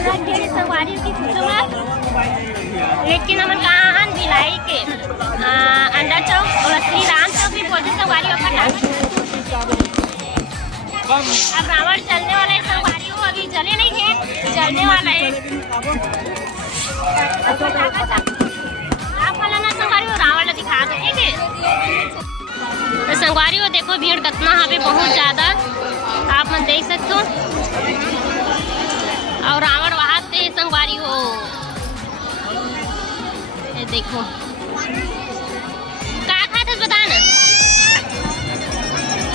संगवारी की लेकिन हम कहाँ भिलाई के अंडा चौक और श्री राम चौक भी बोलते संगवारी। अब रावण चलने वाला है संगवारी, वो अभी जले नहीं है, जलने वाला है। आप वाला ना संगवारी वो रावण दिखा दो, ठीक है। तो संगवारी वो देखो भीड़ कितना यहाँ पे बहुत ज्यादा आप मन देख सकते हो। और रावण वहां से संगवारी हो, ये देखो क्या खाते बता ना।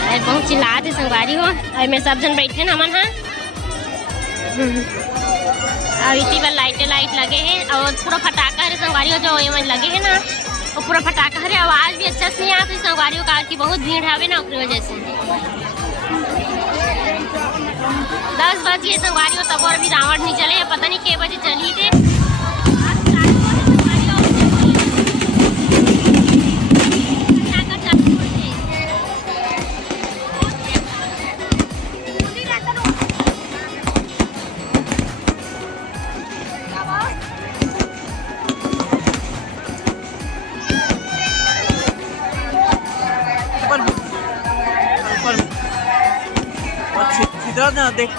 अरे बहुत चिल्लाते संगवारी हो, और मैं सब जन बैठे ना मन। हाँ और इसी पर लाइट लगे हैं और पूरा फटाका है संगवारी हो जो ये लगे हैं ना, वो पूरा फटाका है। आवाज भी अच्छा से नहीं आती संगवारी का की बहुत भीड़ है ना, उसकी वजह से 10 बजे संगवारी हो तब और भी रावण नहीं चले, पता नहीं के बजे चली थे। ना देख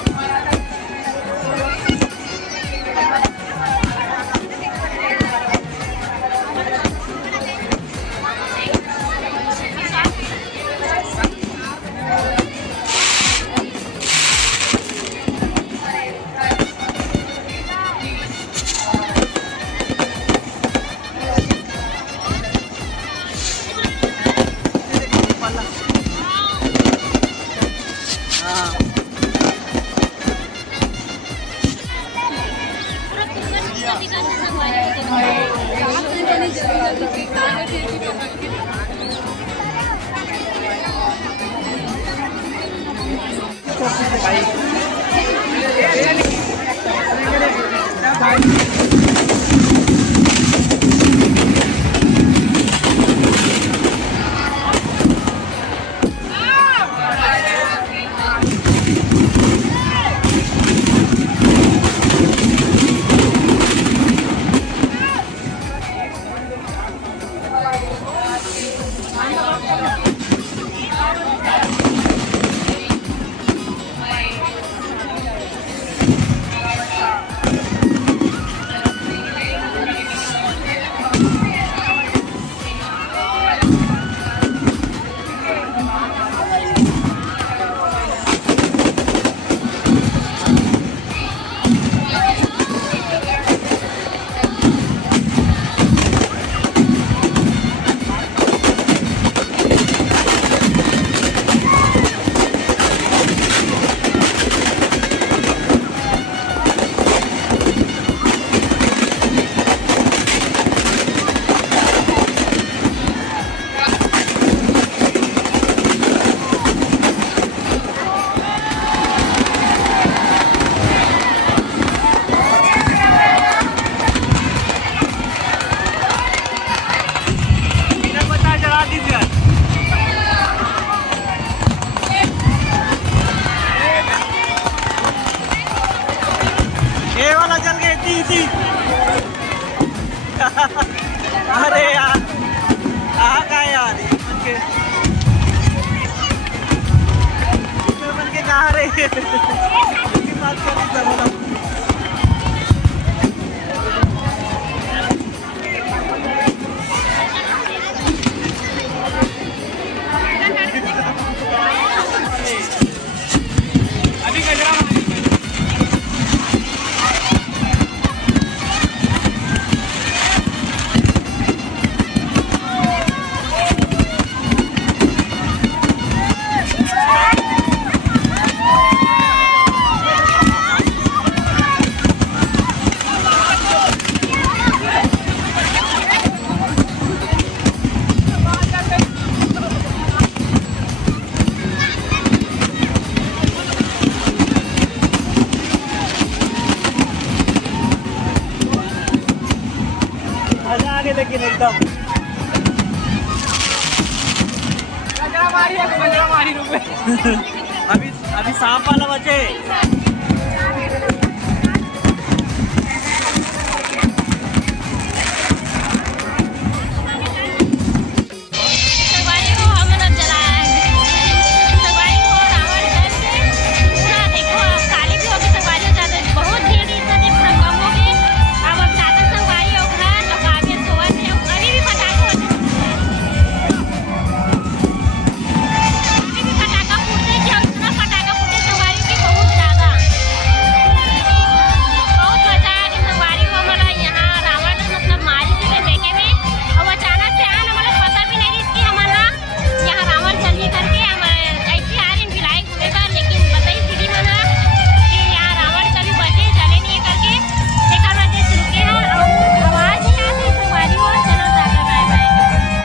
अरे यार कहा यार बन के कहा रहे बात कर लेकिन एकदम अभी सांप वाला बचे।